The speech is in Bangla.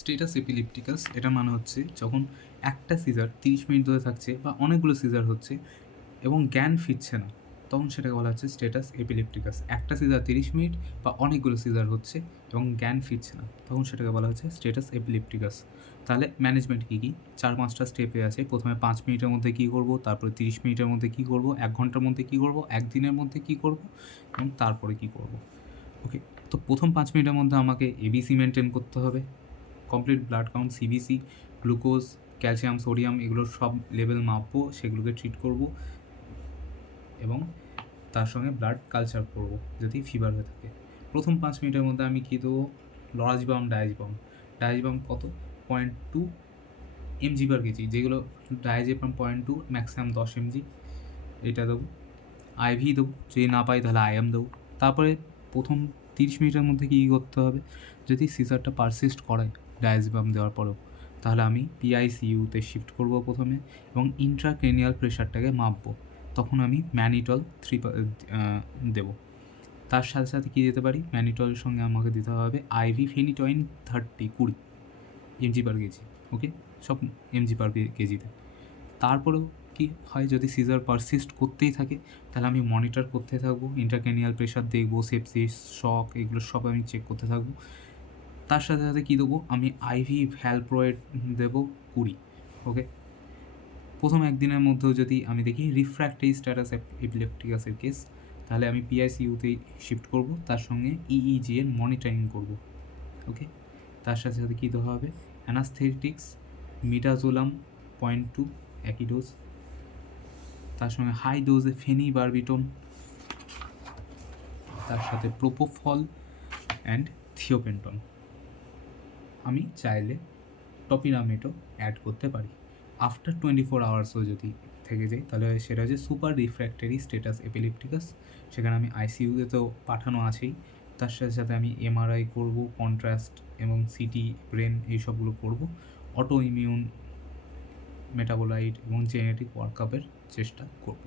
স্টেটাস এপিলেপটিকাস এটা মানে হচ্ছে যখন একটা সিজার 30 মিনিট ধরে থাকছে বা অনেকগুলো সিজার হচ্ছে এবং জ্ঞান ফিরছে না, তখন সেটাকে বলা হচ্ছে স্টেটাস এপিলেপটিকাস। একটা সিজার 30 মিনিট বা অনেকগুলো সিজার হচ্ছে এবং জ্ঞান ফিরছে না, তখন সেটাকে বলা হচ্ছে স্টেটাস এপিলেপটিকাস। তাহলে ম্যানেজমেন্ট কী কী? 4-5টা স্টেপে আছে। প্রথমে 5 মিনিটের মধ্যে কী করব, তারপরে 30 মিনিটের মধ্যে কী করব, 1 ঘন্টার মধ্যে কী করব, 1 দিনের মধ্যে কী করব এবং তারপরে কী করব। ওকে, তো প্রথম 5 মিনিটের মধ্যে আমাকে এবিসি মেনটেন করতে হবে, complete blood count, CBC, glucose, calcium, sodium এগুলোর সব লেভেল মাপবো, সেগুলোকে ট্রিট করব এবং তার সঙ্গে ব্লাড কালচার করব যদি ফিভার হয়ে থাকে। প্রথম 5 মিনিটের মধ্যে আমি কী দেবো? লরাজিপাম, ডায়াজিপাম। ডায়াজিপাম কত? 0.2 mg/kg, যেগুলো ডায়াজিপাম 0.2, ম্যাক্সিমাম 10 mg, এটা দেবো। আইভি দেবো, যদি না পাই তাহলে আইএম দেবো। তারপরে প্রথম 30 মিনিটের মধ্যে কী করতে হবে? যদি সিজারটা পারসিস্ট করায় ডায়াজিপাম দেওয়ার পরেও, তাহলে আমি পিআইসিইউতে শিফট করব প্রথমে এবং ইন্ট্রাক্রেনিয়াল প্রেশারটাকে মাপবো। তখন আমি ম্যানিটল 3 দেবো। তার সাথে সাথে কী দিতে পারি? ম্যানিটলের সঙ্গে আমাকে দিতে হবে আইভি ফেনিটয়েন 20 mg/kg। ওকে, সব mg/kg-তে। তারপরেও কি হয়, যদি সিজার পারসিস্ট করতেই থাকে তাহলে আমি মনিটর করতে থাকবো, ইন্ট্রাক্রেনিয়াল প্রেশার দেখবো, সেপসিস, শক এগুলো সব আমি চেক করতে থাকবো। তার সাথে সাথে কী দেবো? আমি আইভি ভ্যালপ্রয়েড দেবো 20। ওকে, প্রথম একদিনের মধ্যেও যদি আমি দেখি রিফ্র্যাক্টরি স্ট্যাটাস এপিলেপটিকাসের কেস, তাহলে আমি পিআইসিইউতেই শিফট করব, তার সঙ্গে ইইজি এর মনিটরিং করব। ওকে, তার সাথে সাথে কী দেওয়া হবে? অ্যানাস্থেটিক্স, মিডাজোলাম 0.2 একই ডোজ, তার সঙ্গে হাই ডোজে ফেনিবারবিটন, তার সাথে প্রোপোফল অ্যান্ড থিওপেন্টন। আমি চাইলে টপিরামেটও অ্যাড করতে পারি। আফটার 24 আওয়ার্সও যদি থেকে যায় তাহলে সেটা হচ্ছে সুপার রিফ্র্যাক্টরি স্টেটাস এপিলেপটিকাস। সেখানে আমি আইসিইউতে তো পাঠানো আছেই, তার সাথে সাথে আমি এমআরআই করব, কন্ট্রাস্ট এবং সিটি ব্রেন এইসবগুলো করব, অটো ইমিউন, মেটাবোলাইট এবং জেনেটিক ওয়ার্কআপের চেষ্টা করব।